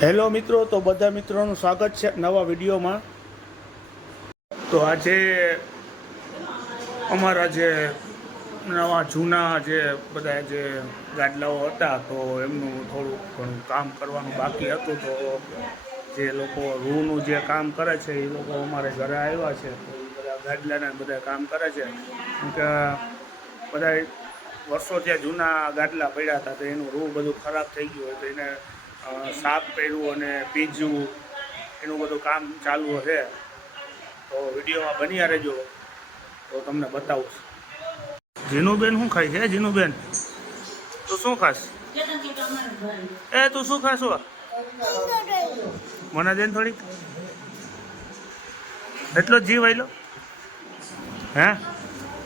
Hello મિત્રો, તો બધા મિત્રોનું સ્વાગત છે નવા વિડીયોમાં। તો આજે અમારા જે નવા જૂના જે બધા જે ગાડલાઓ હતા તો એમનું થોડું ઘણું કામ કરવાનું બાકી હતું। તો જે લોકો રૂનું જે કામ કરે છે એ લોકો અમારે ઘરે આવ્યા છે। તો એ બધા ગાડલાના બધા કામ કરે છે, કેમ કે બધા વર્ષો ત્યાં જૂના ગાડલા પડ્યા હતા તો એનું રૂ બધું ખરાબ થઈ ગયું હોય તો એને સાફ કર્યું અને બીજું એનું બધું કામ ચાલુ છે। તો વિડીયોમાં બન્યા રહેજો તો તમને બતાવું છું। જીનુબેન શું ખાય છે? જીનુબેન તું શું ખાસ? તું શું ખાશો? મને દેન થોડીક, એટલો જ જીવ આવેલો હે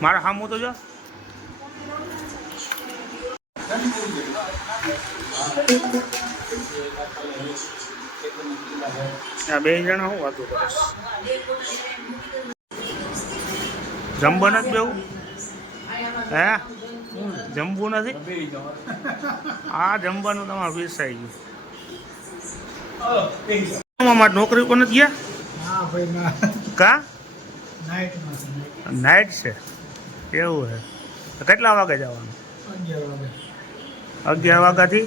મારા સામું તો જો। બે જણા હું વાતું કરે? જમવા નથી બેવું? હે જમવું નથી? આ જમવાનું તમારે પીસાઈ ગયું। મારી નોકરી કોને ગયા? કા નાઇટ છે એવું છે? કેટલા વાગે જવાનું? 11 વાગ્યાથી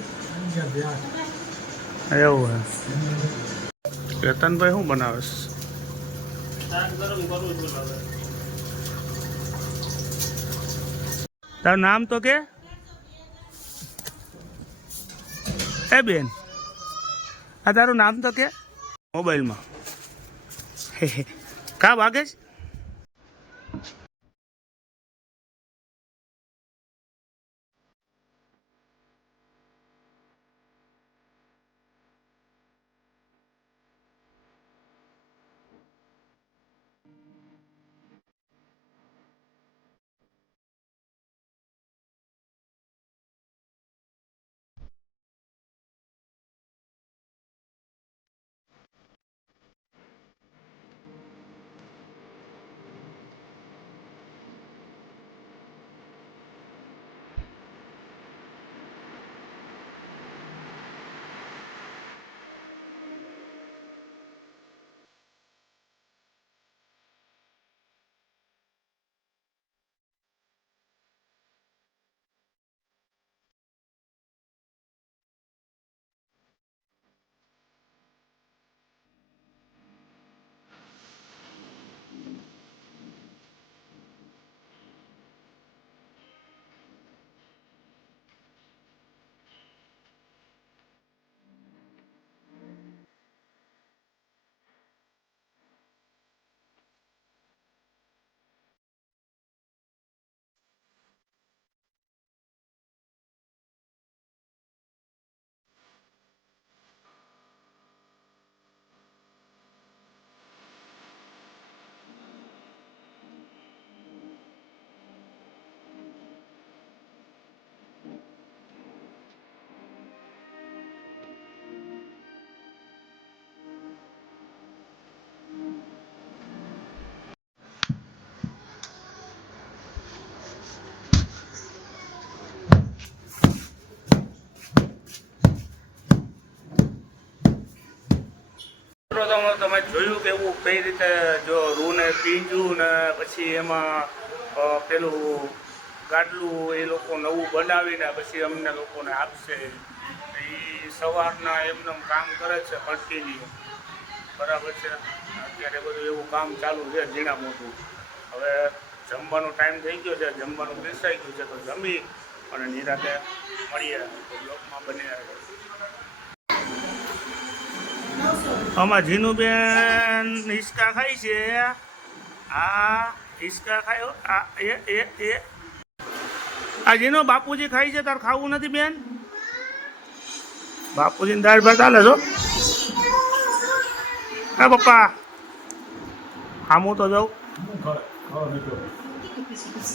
એવું છે? કેતનભાઈ શું બનાવે છે? તારું નામ તો કે? એ બેન, આ તારું નામ તો કે મોબાઈલમાં? કા ભાગે છે? તમે જોયું કે એવું કઈ રીતે જો રૂ ને પીંજું ને પછી એમાં પેલું ગાડલું એ લોકો નવું બનાવીને પછી અમને લોકોને આપશે। એ સવારના એમને કામ કરે છે કન્ટિન્યુ, બરાબર છે? અત્યારે બધું એવું કામ ચાલુ છે ઝીણા મોટું। હવે જમવાનો ટાઈમ થઈ ગયો છે, જમવાનું પીરસાઈ ગયું છે તો જમી અને નિરાતે મળીએ બ્લોગમાં બન્યા રહે। આમાં જીનુબેન હિસકા ખાય છે। આ હિસકા ખાયો? આ જીનો બાપુજી ખાય છે, તાર ખાવું નથી બેન? બાપુજીને દાળ ભાત ચાલે છો? હા પપ્પા હામું તો જાઉં।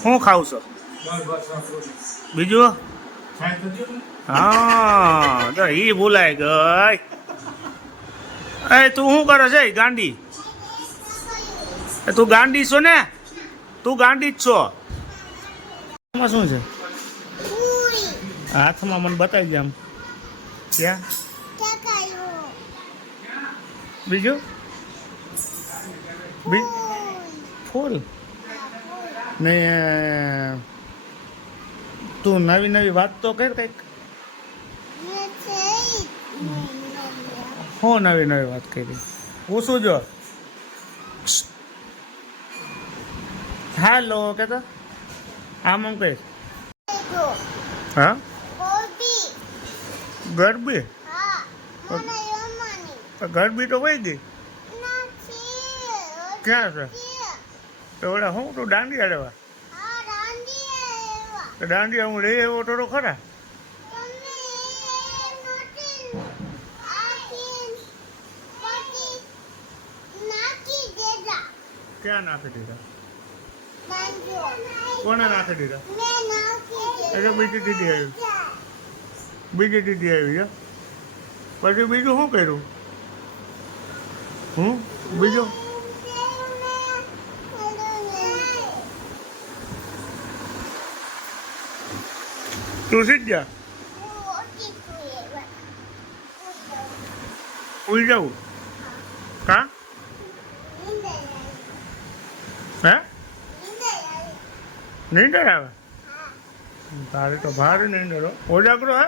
શું ખાવ છો બીજું? હા તો એ ભૂલાય ગઈ। તું શું કરે છે ગાંડી? તું ગાંડી છો ને? તું ગાંડી જ છો? આમાં શું છે હાથમાં? મને બતાવી દે આમ। ક્યાં બીજું ફૂલ ને તું નવી નવી વાત તો કર કંઈક. હું નવી નવી વાત કરી પૂછું જો. હાલો કેતો આમ આમ કહીશ. હા ગરબી ગરબી તો વહી ગઈ. ક્યાં છે તો ઓલા હું તું દાંડિયા લેવા દાંડિયા હું લઈ આવ્યો તો ખરા. ક્યાં નાખી દીધા કોને નાખી દીધા એટલે બીજી દીદી આવી બીજી દીદી આવી છે પછી બીજું શું કર્યું હું બીજું તું સીધ જા ઉઈ જાઉં કા હે નીંદર આવે તારે તો ભારે નીંદર ઓજાગરો હે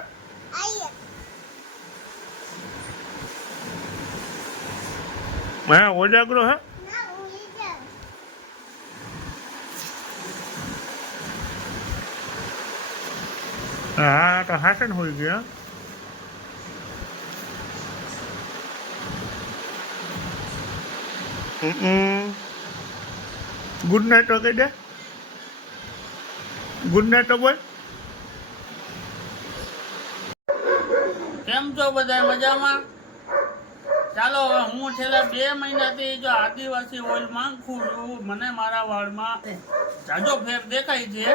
હા ઓજાગરો હે હા તો હાસન હોઈ ગયા. ગુડ નાઇટ તો કહી દે ગુડ નાઇટ તો બોલ. કેમ છો બધા મજામાં? ચાલો હવે હું છેલ્લા 2 મહિનાથી જો આદિવાસી ઓઇલ માંગું છું. મને મારા વાળમાં જાજો ફેર દેખાય છે.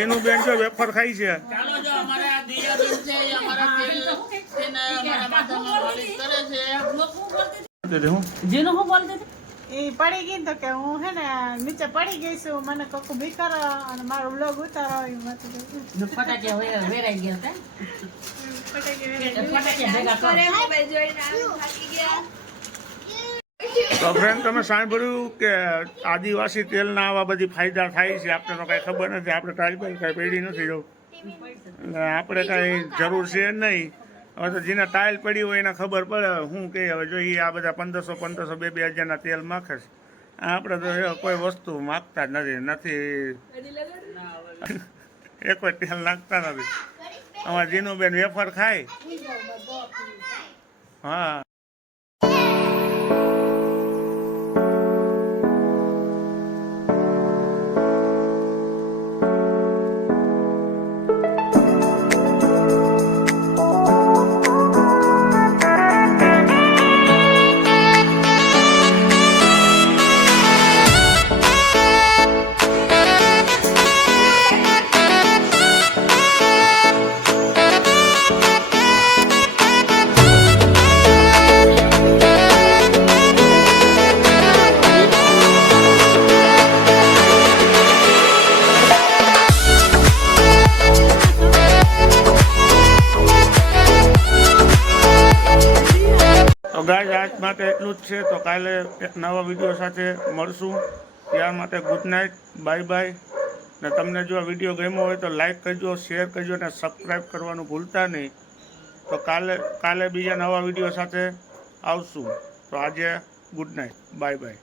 એનું બેન જો વેફર ખાઈ છે. ચાલો જો અમારા આ દિયાબેન છે એ અમારા તેને અમારા માથામાં માલિશ કરે છે. જીનું હું બોલતી હતી એ પડી ગઈ તો કે હું હે ને નીચે પડી ગઈ છું મને કકુ ભીકર અને મારો બ્લોગ ઉતારો એ મત ફટાકિયા વેરાઈ ગયા હતા. તો ફ્રેન્ડ તમે સાંભળ્યું કે આદિવાસી તેલના આવા બધી ફાયદા થાય છે. આપણે તો કાંઈ ખબર નથી આપણે ટ્રાયલ કાંઈ પડી નથી જવું એટલે આપણે કાંઈ જરૂર છે નહીં. હવે તો જેના ટાઇલ પડી હોય એને ખબર પડે શું કે હવે જોઈએ આ બધા 1500 2,000ના તેલ માખે છે. આપણે તો કોઈ વસ્તુ માગતા જ નથી એ કોઈ તેલ નાખતા નથી. અમારા જીનુબેન વેફર ખાય હા. તો ગાઈઝ આજ માટે એટલું જ છે. તો કાલે એક નવા વિડીયો સાથે મળશું. ત્યાર માટે ગુડ નાઇટ બાય બાય. ને તમને જો આ વિડીયો ગમ્યો હોય તો લાઈક કરજો શેર કરજો અને સબસ્ક્રાઈબ કરવાનું ભૂલતા નહીં. તો કાલે બીજા નવા વિડીયો સાથે આવશું. તો આજે ગુડ નાઇટ બાય બાય.